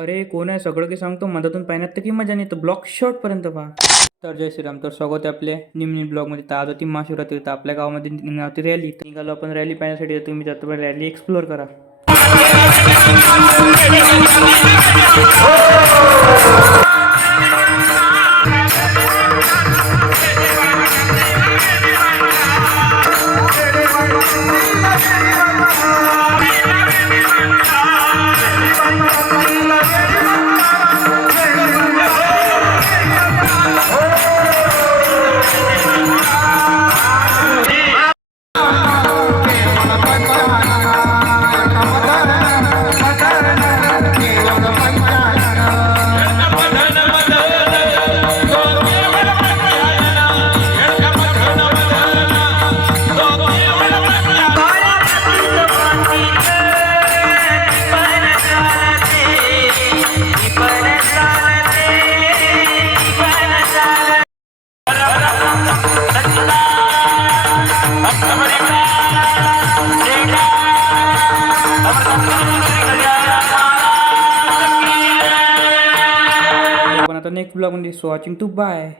अरे कोण आहे सगळं काही सांगतो मधातून पाहण्यात तर की मजा नाही तर ब्लॉग शॉर्ट पर्यंत पहा. तर जय श्रीराम. तर स्वागत आहे आपल्या निम्नी ब्लॉगमध्ये. तर आज होती महाशिवरात्री. तर आपल्या गावामध्ये निघाली रॅली. तर निघालो आपण रॅली पाहण्यासाठी. तर तुम्ही जातो रॅली एक्सप्लोअर करा. पण आता नेक्स्ट ब्लॉग मध्ये. So watching to bye.